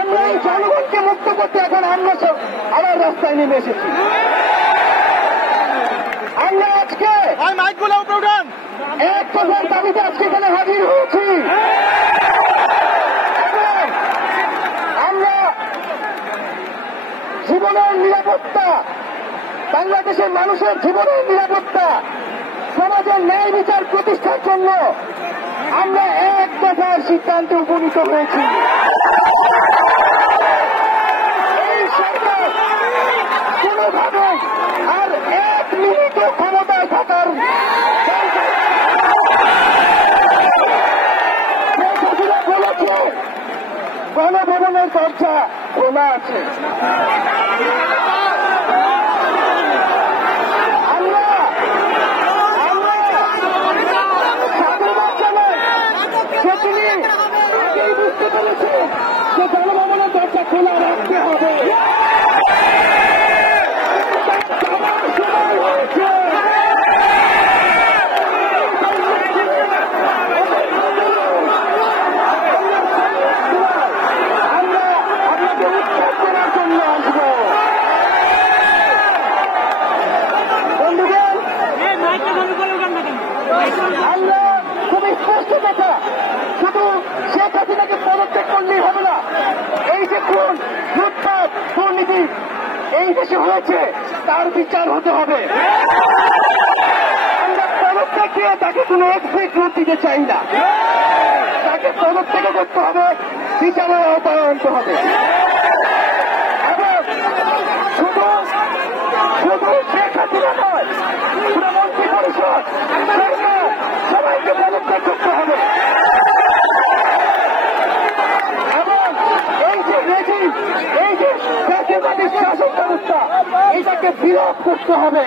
আমরা এই জনগণকে মুক্ত করতে এখন আমরা সব আবার রাস্তায় নেমে এসেছি। আমরা আজকে এক কথার দাবিতে আজকে এখানে হাজির হয়েছি। আমরা জীবনের নিরাপত্তা, বাংলাদেশের মানুষের জীবনের নিরাপত্তা, সমাজের ন্যায় বিচার প্রতিষ্ঠার জন্য আমরা এক দফার সিদ্ধান্তে উপনীত হয়েছি। এই সরকার কোনোভাবে আর এক মিনিট ক্ষমতায় থাকার বলেছে গণভবনের দরজা খোলা আছে। বুঝতে পেরেছে যে গণভবনের দরজা খোলা রাখতে হবে। আমরা আপনাকে উৎখাত করার জন্য আসবো। বন্ধুগণ, আমরা খুব স্পষ্ট কথা, শুধু শেখ হাসিনাকে পদত্যাগ করলেই হবে না। এই যে খুন, লুটপাট, দুর্নীতি এই দেশে হয়েছে তার বিচার হতে হবে। আমরা পদত্যাগ দিয়ে তাকে কোনো এক্সিকিউট দিতে চাই না। তাকে পদত্যাগ করতে হবে, বিচারের আওতায় আনতে হবে। এবং শুধু শেখ হাসিনা নয়, পুরো মন্ত্রী পরিষদ, সরকার সবাইকে পদত্যাগ করতে হবে। এই যে জাতীয়তাবাদী শাসন ব্যবস্থা, এটাকে বিলোপ করতে হবে।